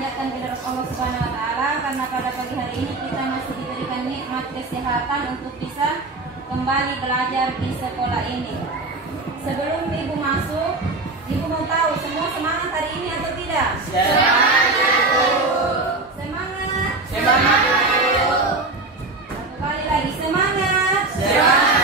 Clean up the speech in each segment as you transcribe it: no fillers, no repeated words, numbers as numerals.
memanjatkan kehadirat Allah Subhanahu wa taala karena pada pagi hari ini kita masih diberikan nikmat kesehatan untuk bisa kembali belajar di sekolah ini. Sebelum Ibu masuk, Ibu mau tahu semua semangat hari ini atau tidak? Semangat! Semangat! Semangat! Kembali lagi semangat! Semangat!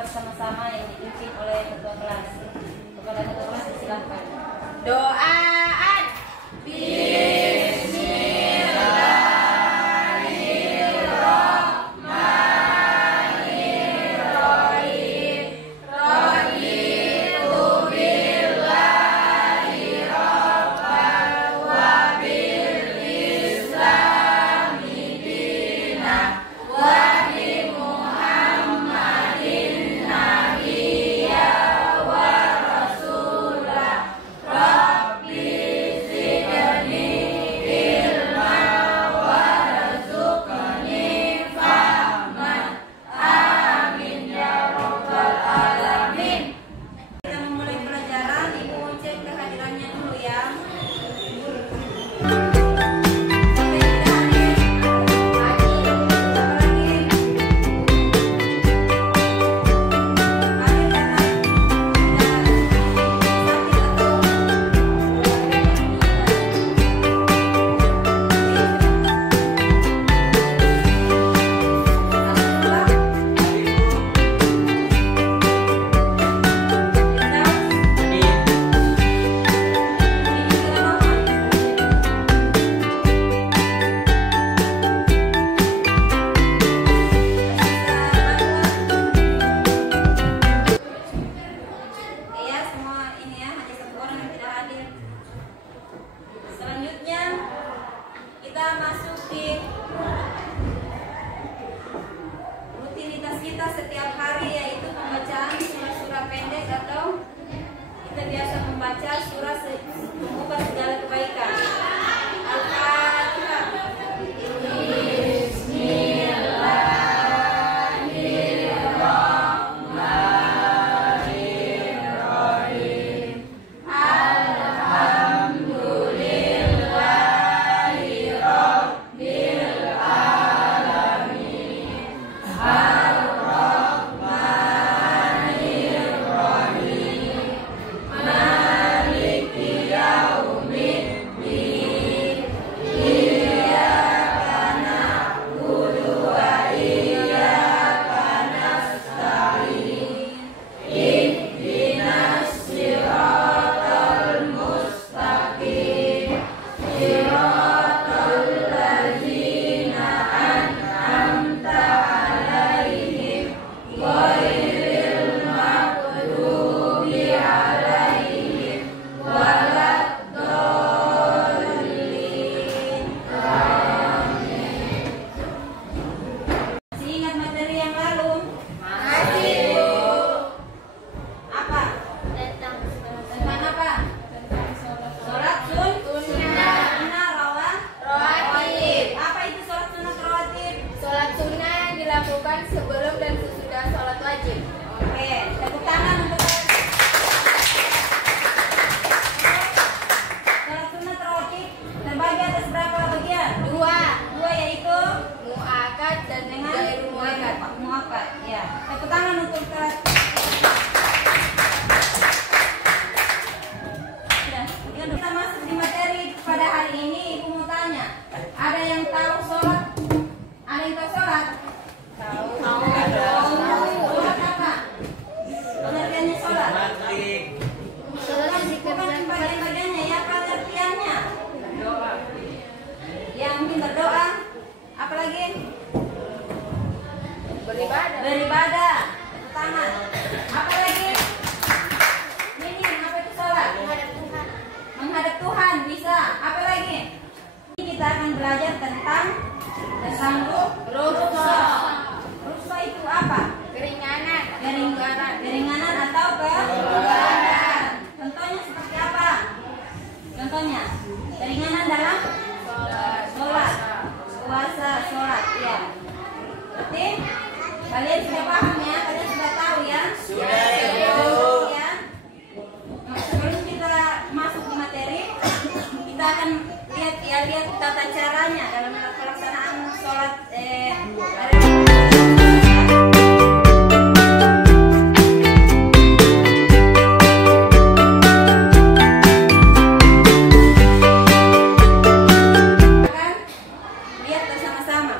Bersama-sama yang dipimpin oleh ketua kelas. Kepada ketua kelas silakan. Doaan. Setiap hari yaitu pembacaan surah-surah pendek atau kita biasa membaca surah pembuka segala kebaikan. Al-Fatihah. Bismillahirrahmanirrahim. belajar tentang rukso. Rukso itu apa? Keringanan. Keringanan atau kelonggaran. Contohnya seperti apa? Contohnya keringanan dalam sholat, puasa, sholat. Ya. Berarti kalian sudah paham ya? Kalian sudah tahu ya? Sudah. Ya. Sebelum kita masuk di materi, kita akan lihat tata caranya dalam pelaksanaan sholat. Lihat bersama-sama.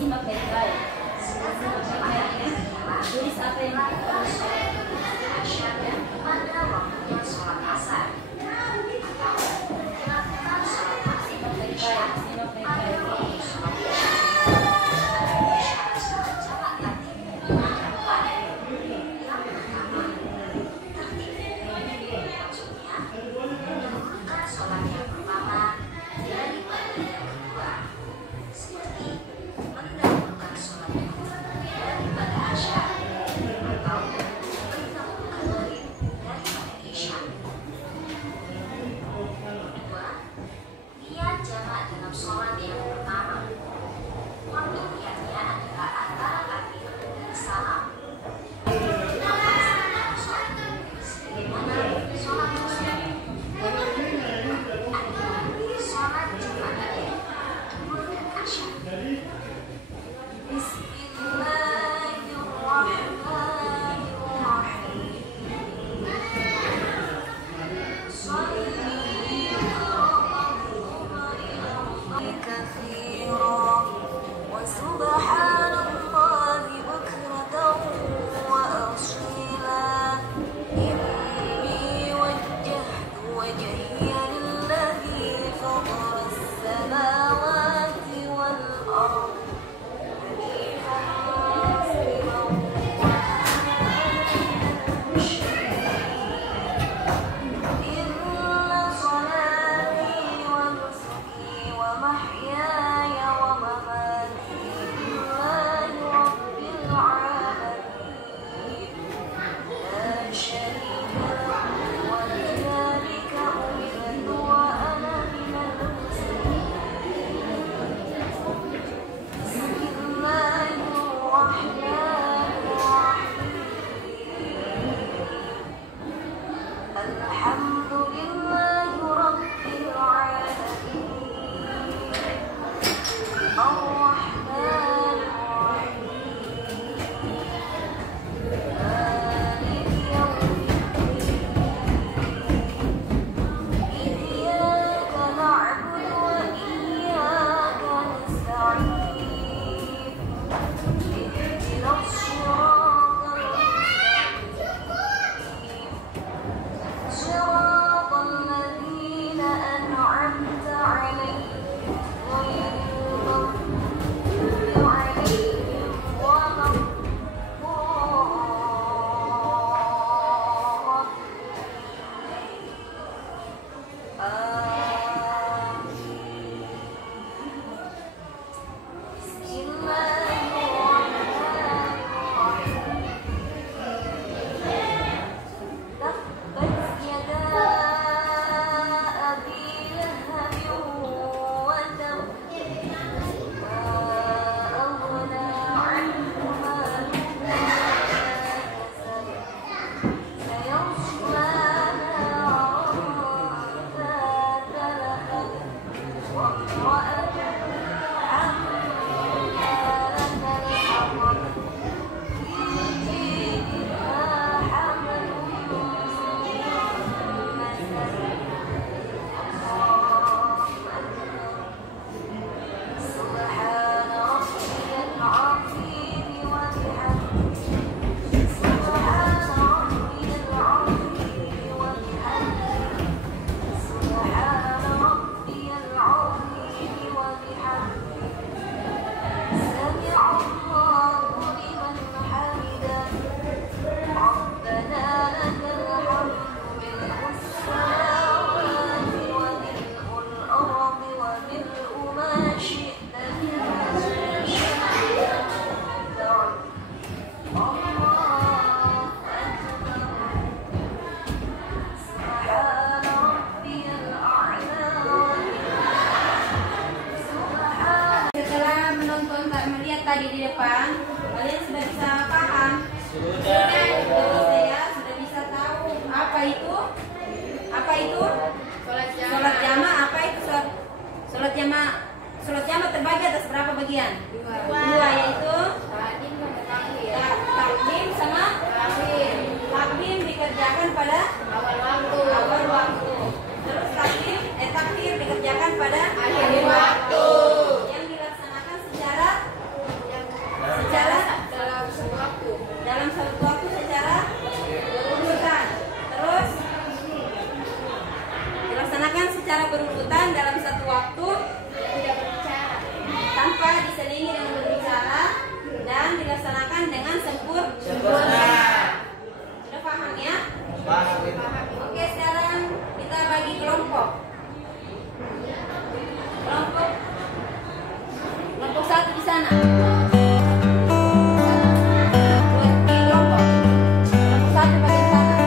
Simak baik-baik. Tulis apa yang kita harus pada waktunya sholat asar. simak baik-baik. Simak baik-baik. Sholat yang pertama daripada yang kedua, seperti mendahulukan sholat daripada asar atau mendahulukan maghrib daripada isya. Kedua, niat jamak dalam sholat yang pertama. Waktu niatnya adalah antara takbir dan salam. Sebagaimana sholat muslim. Sholat Jumat Zuhur dan Asar. Bismillahirrahmanirrahim. كثيرا وسبحان الله بكرة وأصيلا إني وجهت وجهي للذي فطر السماوات والأرض حنيفا مسلما وما إن صلاتي ونسكي ومحياي tadi di depan, kalian sudah bisa paham? Sudah. Ya, sudah bisa tahu apa itu? Apa itu? Sholat jamaah. Apa itu sholat jamaah? Sholat jamaah terbagi atas berapa bagian? Dua, yaitu takdim sama takhir. Takdim dikerjakan pada awal waktu. Terus takhir dikerjakan pada akhir waktu. Yang dilaksanakan dalam satu waktu secara berurutan. Terus dilaksanakan secara berurutan dalam satu waktu tanpa diselingi dengan berbicara dan dilaksanakan dengan sempurna. Sudah paham ya? Paham. Oke, sekarang kita bagi kelompok. Kelompok satu di sana. Kelompok satu bagian sana.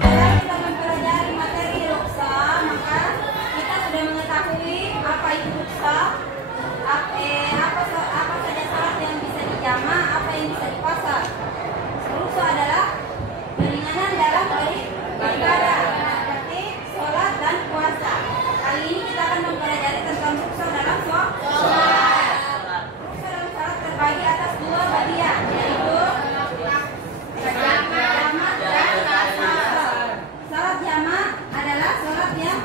Setelah kita mempelajari materi ruksa, maka kita sudah mengetahui apa itu ruksa, apa saja syarat yang bisa dijama, apa yang bisa dipasar. Ruksa adalah keringanan dalam beribadah, seperti sholat dan puasa. Kali ini kita akan mempelajari tentang ruksa dalam sholat. Ruksa dalam sholat terbagi atas dua bagian, yaitu jamaah dan qasar. Sholat jamaah adalah sholat yang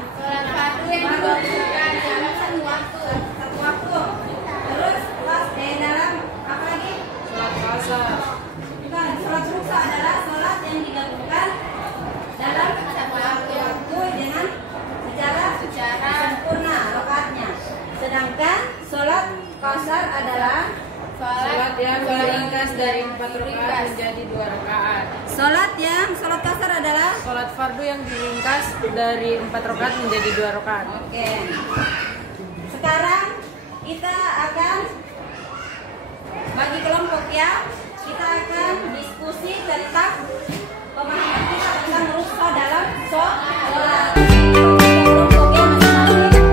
satu waktu. Terus dalam apa lagi? Bukan, sholat ruksa adalah sholat yang digabungkan dalam satu waktu dengan secara sempurna rakaatnya. Sedangkan sholat qasar adalah Salat yang diringkas dari 4 rakaat menjadi 2 rakaat. Sholat qasar adalah Salat fardu yang diringkas dari 4 rakaat menjadi 2 rakaat. Oke. Sekarang kita akan bagi kelompok ya. Kita akan diskusi tentang pemahaman kita tentang ruksa dalam sholat. Kelompoknya masing-masing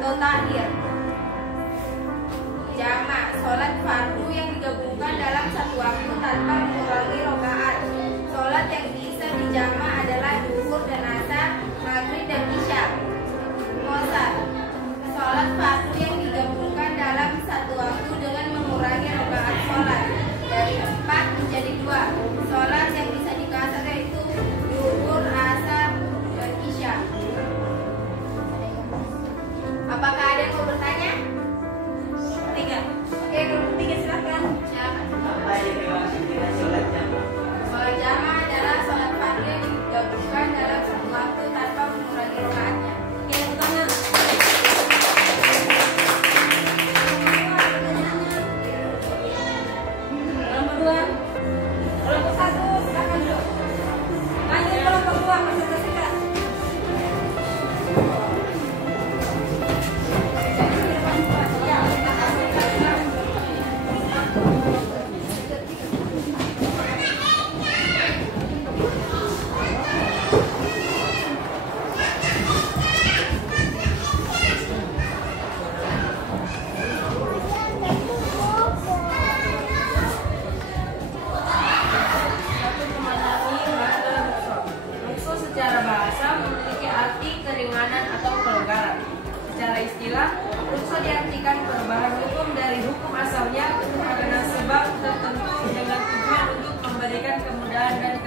atau takhir. Jama' sholat fardu yang digabungkan dalam satu waktu tanpa mengurangi rakaat. Sholat yang bisa dijama' adalah zuhur dan asar,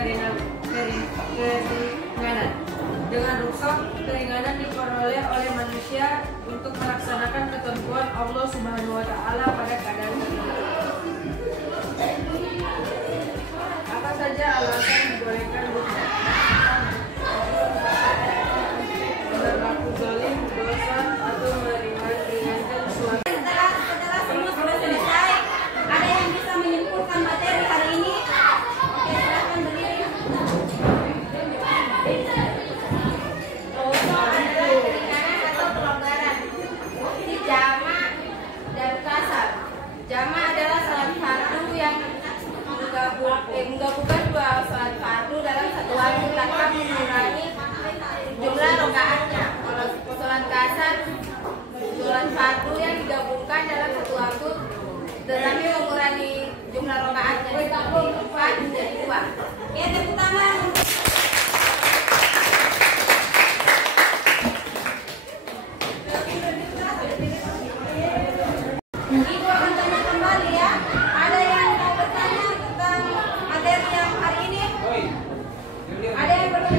keringanan. Dengan rukhsah, keringanan diperoleh oleh manusia untuk melaksanakan ketentuan Allah Subhanahu wa Ta'ala pada keadaan tertentu. Apa saja alasan dibolehkan rukhsah? Berlaku zalim, dosa, atau meringankan suatu. Setelah semua sudah selesai, ada yang bisa menyimpulkan materi hari ini? Oke, silakan berdiri. Rukhsah adalah keringanan atau pelonggaran. Di jamak dan kasar. Jamak adalah salat fardu yang menggabungkan dua salat fardu dalam satu waktu tanpa mengurangi jumlah rakaatnya. Kalau salat kasar, salat fardu yang digabungkan dalam satu waktu tetapi mengurangi jumlah rakaatnya dari 4 menjadi 2. Ya, tepuk tangan. Ibu akan tanya kembali ya. Ada yang mau bertanya tentang materi yang hari ini? Ada yang belum